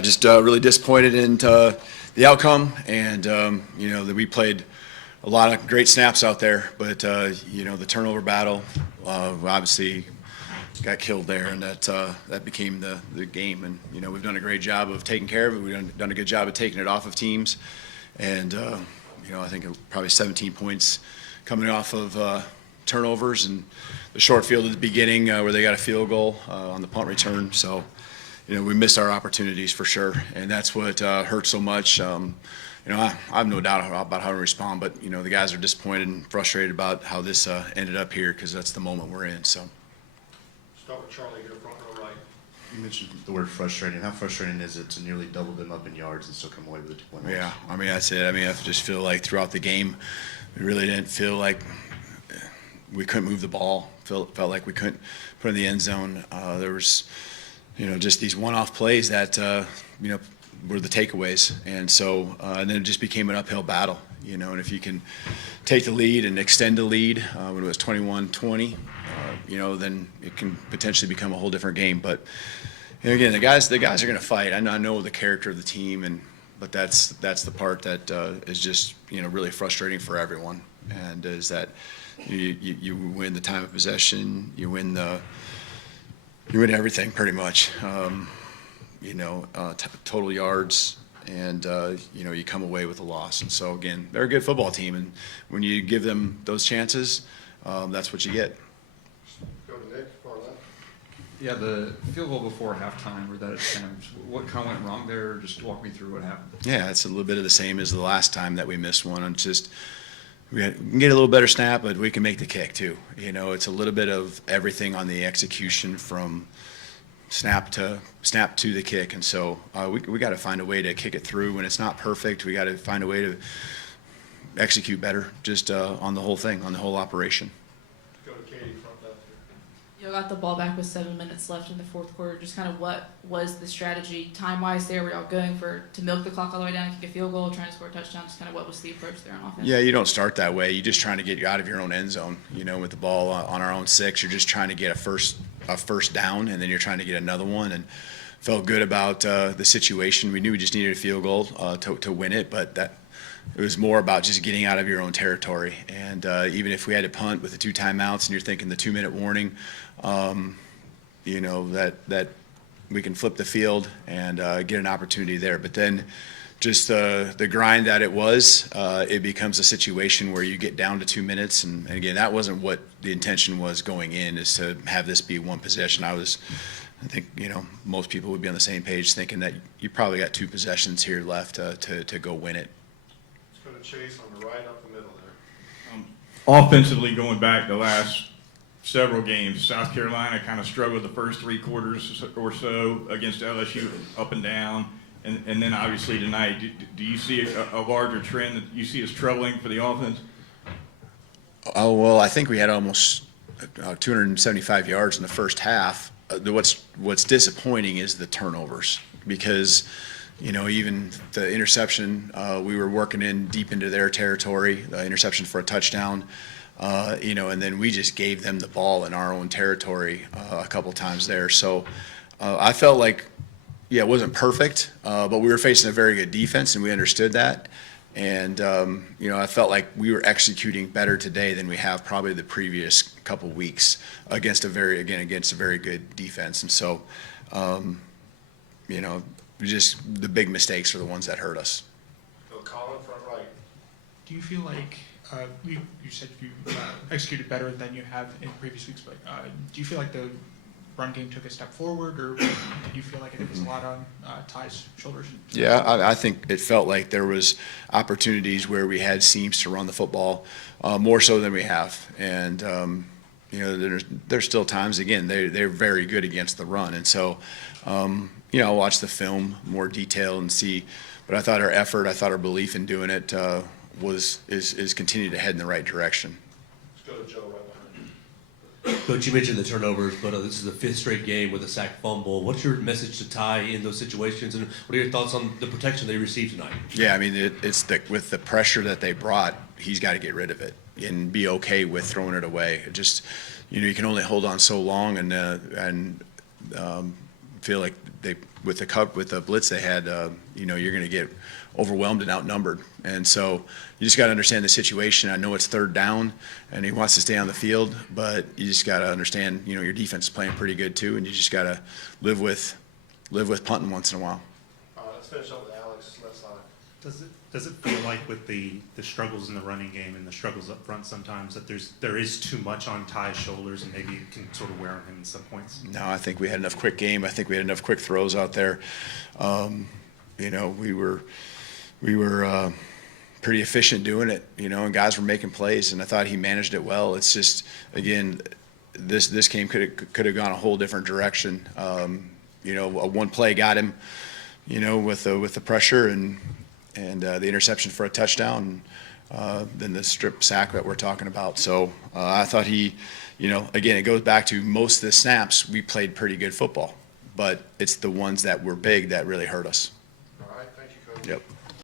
just really disappointed in the outcome, and that we played a lot of great snaps out there, but the turnover battle obviously got killed there, and that became the game. And we've done a great job of taking care of it. We've done a good job of taking it off of teams, and I think probably 17 points coming off of turnovers and the short field at the beginning where they got a field goal on the punt return. So we missed our opportunities for sure, and that's what hurt so much. I have no doubt about how to respond, but the guys are disappointed and frustrated about how this ended up here, because that's the moment we're in. So. Start with Charlie here, front row right. You mentioned the word frustrating. How frustrating is it to nearly double them up in yards and still come away with a 2-point loss? Yeah, that's it. I just feel like throughout the game, we really didn't feel like we couldn't move the ball. Felt like we couldn't put it in the end zone. There was, just these one-off plays that, were the takeaways. And so, and then it just became an uphill battle, and if you can take the lead and extend the lead when it was 21-20, then it can potentially become a whole different game. But again, the guys are going to fight. I know the character of the team, but that's the part that is just really frustrating for everyone. And is that you win the time of possession, you win everything pretty much. Total yards, and you come away with a loss. And so again, they're a good football team, and when you give them those chances, that's what you get. Go to Nick, far left. Yeah, the field goal before halftime, or that attempt, what kind of went wrong there? Just walk me through what happened. Yeah, it's a little bit of the same as the last time that we missed one. And just we can get a little better snap, but we can make the kick too. It's a little bit of everything on the execution from snap to the kick, and so we got to find a way to kick it through. When it's not perfect, we got to find a way to execute better, just on the whole thing, on the whole operation. Go to Katie, front left here. You got the ball back with 7 minutes left in the fourth quarter. Just kind of what was the strategy time-wise there? Were y'all going to milk the clock all the way down and kick a field goal, trying to score a touchdown? Just kind of what was the approach there on offense? Yeah, you don't start that way. You're just trying to get you out of your own end zone. With the ball on our own 6, you're just trying to get a first down, and then you're trying to get another one. And felt good about the situation. We knew we just needed a field goal to win it, but it was more about just getting out of your own territory. And even if we had to punt with the 2 timeouts, and you're thinking the 2-minute warning, that we can flip the field and get an opportunity there. But then just the grind that it was, it becomes a situation where you get down to 2 minutes. And again, that wasn't what the intention was going in, is to have this be one possession. I think, most people would be on the same page thinking that you probably got 2 possessions here left to go win it. Let's go to Chase on the right, up the middle there. Offensively, going back the last several games, South Carolina kind of struggled the first 3 quarters or so against LSU, up and down. And then obviously tonight, do you see a larger trend that you see as troubling for the offense? Oh, well, I think we had almost 275 yards in the first half. What's disappointing is the turnovers, because even the interception, we were working in deep into their territory, the interception for a touchdown, and then we just gave them the ball in our own territory a couple times there. So I felt like, it wasn't perfect, but we were facing a very good defense, and we understood that. And, I felt like we were executing better today than we have probably the previous couple weeks against a very good defense. And so, just the big mistakes are the ones that hurt us. Go Colin, front right. Do you feel like, you said you executed better than you have in previous weeks, but do you feel like the run game took a step forward, or did you feel like it was a lot on Ty's shoulders? Yeah, I think it felt like there was opportunities where we had seams to run the football more so than we have. And, there's still times, again, they're very good against the run. And so, I'll watch the film more detail and see. But I thought our effort, our belief in doing it is continuing to head in the right direction. Let's go to Joe right behind you. Coach, you mentioned the turnovers, but this is the 5th straight game with a sack fumble. What's your message to Ty in those situations, and what are your thoughts on the protection they received tonight? Yeah, it's with the pressure that they brought, he's got to get rid of it and be okay with throwing it away. It just, you can only hold on so long, and feel like with the blitz they had, you know, you're going to get overwhelmed and outnumbered. And so you just got to understand the situation. I know it's third down and he wants to stay on the field, but you just got to understand, you know, your defense is playing pretty good too, and you just got to live with punting once in a while. Let's finish up with Alex, left side. Does it feel like with the struggles in the running game and the struggles up front sometimes that there is too much on Ty's shoulders and maybe it can sort of wear on him in some points? No, I think we had enough quick game. I think we had enough quick throws out there. You know, we were pretty efficient doing it, you know, and guys were making plays, and I thought he managed it well. It's just, again, this game could have gone a whole different direction. You know, one play got him, you know, with the pressure and the interception for a touchdown, then the strip sack that we're talking about. So I thought he, you know, again, it goes back to most of the snaps we played pretty good football, but it's the ones that were big that really hurt us. All right, thank you, Coach. Yep.